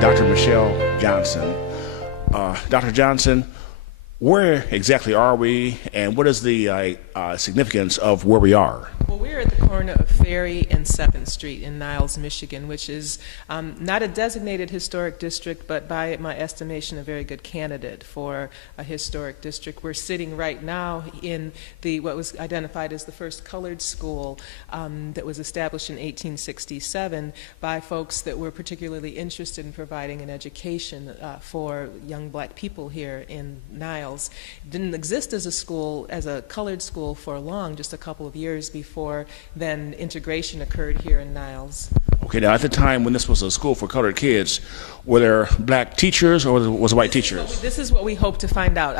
Dr. Michelle Johnson. Dr. Johnson, where exactly are we, and what is the significance of where we are? Well, we're at the corner of Ferry and 7th Street in Niles, Michigan, which is not a designated historic district, but by my estimation, a very good candidate for a historic district. We're sitting right now in what was identified as the first colored school that was established in 1867 by folks that were particularly interested in providing an education for young black people here in Niles. It didn't exist as a school, as a colored school for long, just a couple of years before then integration occurred here in Niles. Okay, now at the time when this was a school for colored kids, were there black teachers or was it white teachers? This is what we hope to find out.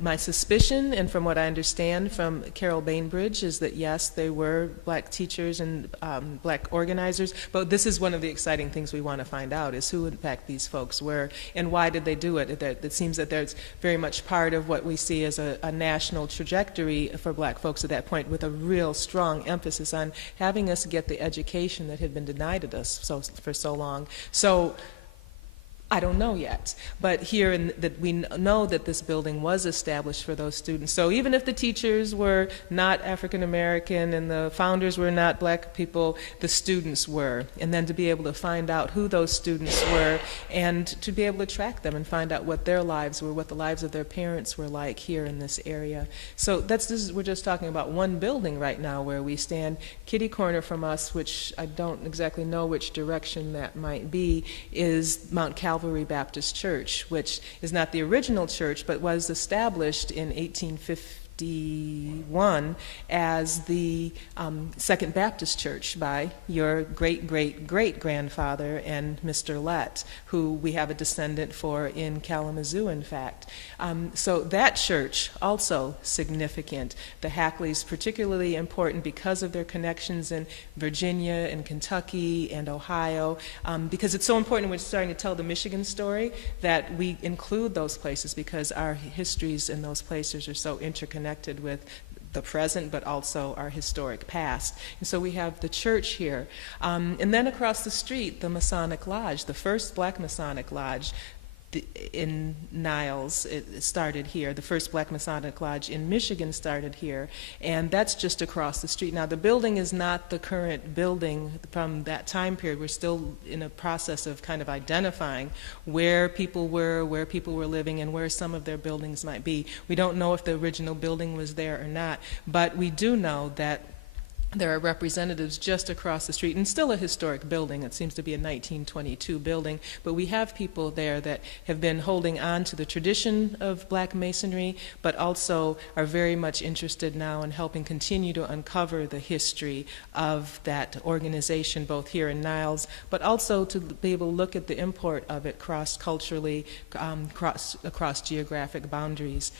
My suspicion, and from what I understand from Carol Bainbridge, is that yes, they were black teachers and black organizers, but this is one of the exciting things we want to find out, is who in fact these folks were and why did they do it. It seems that there's very much part of what we see as a national trajectory for black folks at that point, with a real strong emphasis on having us get the education that had been denied to us for so long. So I don't know yet, but that we know that this building was established for those students. So even if the teachers were not African American and the founders were not black people, the students were. And then to be able to find out who those students were and to be able to track them and find out what their lives were, what the lives of their parents were like here in this area. So we're just talking about one building right now where we stand. Kitty corner from us, which I don't exactly know which direction that might be, is Mount Calvary Baptist Church, which is not the original church, but was established in 1851 as the Second Baptist Church by your great-great-great-grandfather and Mr. Lett, who we have a descendant for in Kalamazoo, in fact. So that church, also significant. The Hackleys, particularly important because of their connections in Virginia and Kentucky and Ohio, because it's so important when we're starting to tell the Michigan story that we include those places, because our histories in those places are so interconnected with the present, but also our historic past. And so we have the church here. And then across the street, the Masonic Lodge, the first black Masonic Lodge in Niles. It started here. The first black Masonic Lodge in Michigan started here, and that's just across the street. Now, the building is not the current building from that time period. We're still in a process of kind of identifying where people were living, and where some of their buildings might be. We don't know if the original building was there or not, but we do know that there are representatives just across the street, and still a historic building. It seems to be a 1922 building, but we have people there that have been holding on to the tradition of black masonry, but also are very much interested now in helping continue to uncover the history of that organization, both here in Niles, but also to be able to look at the import of it cross-culturally, across geographic boundaries.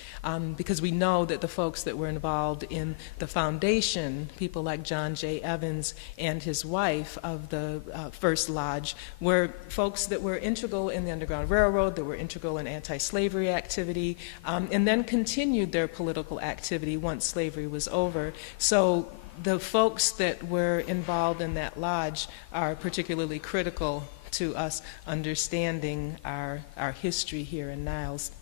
Because we know that the folks that were involved in the foundation, people like John J. Evans and his wife of the First Lodge, were folks that were integral in the Underground Railroad, that were integral in anti-slavery activity, and then continued their political activity once slavery was over. So the folks that were involved in that lodge are particularly critical to us understanding our history here in Niles.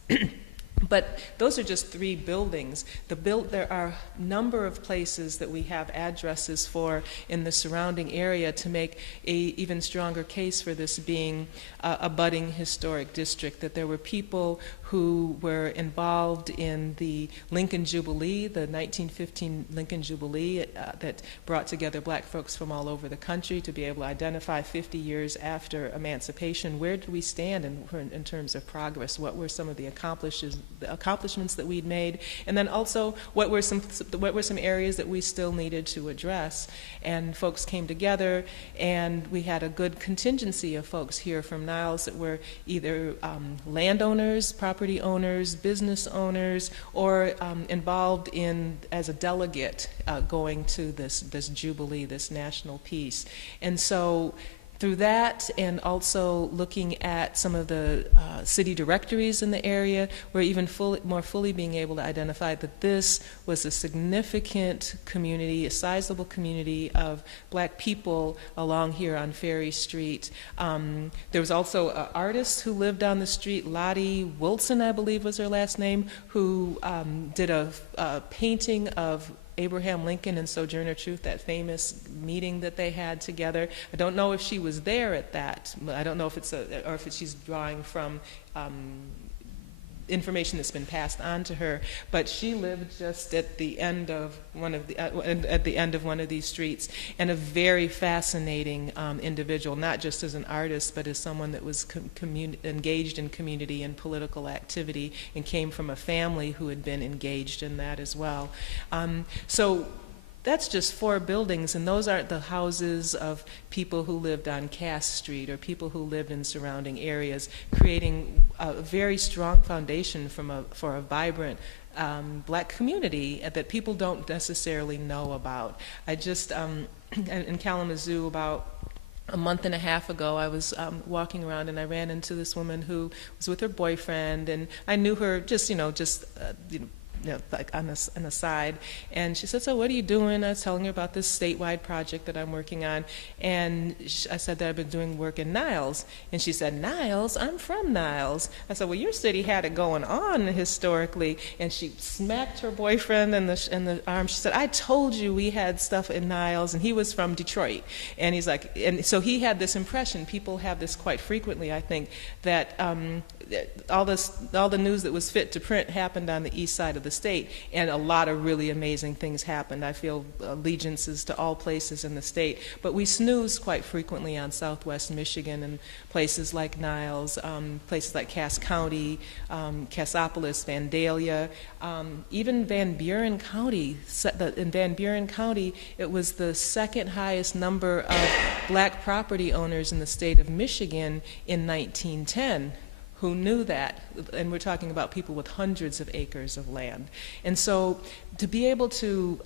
But those are just three buildings. There are a number of places that we have addresses for in the surrounding area to make an even stronger case for this being a budding historic district, that there were people who were involved in the Lincoln Jubilee, the 1915 Lincoln Jubilee that brought together black folks from all over the country to be able to identify 50 years after emancipation, where did we stand in terms of progress? What were some of the accomplishments that we'd made? And then also, what were some areas that we still needed to address? And folks came together, and we had a good contingency of folks here from Niles that were either landowners, property owners, business owners, or involved in as a delegate going to this Jubilee, this national peace. And so Through that, and also looking at some of the city directories in the area, we're even more fully being able to identify that this was a significant community, a sizable community of black people along here on Ferry Street. There was also an artist who lived on the street, Lottie Wilson, I believe was her last name, who did a painting of Abraham Lincoln and Sojourner Truth, that famous meeting that they had together. I don't know if she was there at that. I don't know if it's or if she's drawing from information that's been passed on to her. But she lived just at the end of one of these streets, and a very fascinating individual, not just as an artist, but as someone that was engaged in community and political activity, and came from a family who had been engaged in that as well. So that's just 4 buildings, and those aren't the houses of people who lived on Cass Street or people who lived in surrounding areas, creating a very strong foundation for a vibrant black community that people don't necessarily know about. I just, in Kalamazoo, about a month and a half ago, I was walking around and I ran into this woman who was with her boyfriend, and I knew her just, like on the side, and she said, "So what are you doing?" I was telling her about this statewide project that I'm working on, and I said that I've been doing work in Niles, and she said, "Niles? I'm from Niles." I said, "Well, your city had it going on historically," and she smacked her boyfriend in the arm. She said, "I told you we had stuff in Niles," and he was from Detroit, and he's like, and so he had this impression. People have this quite frequently, I think, that all the news that was fit to print happened on the east side of the state, and a lot of really amazing things happened. I feel allegiances to all places in the state, but we snooze quite frequently on Southwest Michigan and places like Niles, places like Cass County, Cassopolis, Vandalia, even Van Buren County. In Van Buren County, it was the second highest number of black property owners in the state of Michigan in 1910. Who knew that? And we're talking about people with hundreds of acres of land. And so to be able to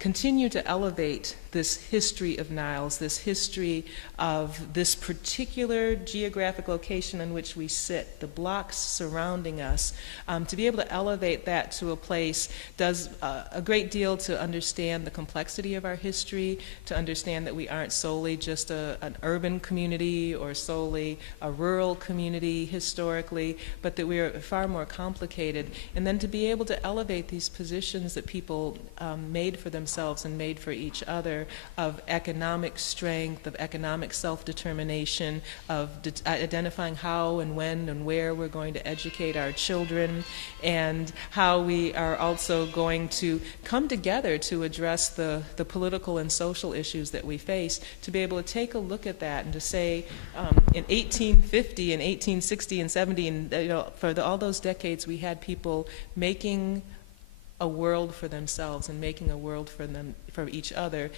continue to elevate this history of Niles, this history of this particular geographic location in which we sit, the blocks surrounding us, to be able to elevate that to a place does a great deal to understand the complexity of our history, to understand that we aren't solely just an urban community or solely a rural community historically, but that we are far more complicated. And then to be able to elevate these positions that people made for themselves and made for each other, of economic strength, of economic self-determination, of identifying how and when and where we're going to educate our children, and how we are also going to come together to address the political and social issues that we face, to be able to take a look at that and to say, in 1850 and 1860 and 70, and for all those decades, we had people making a world for themselves and making a world for each other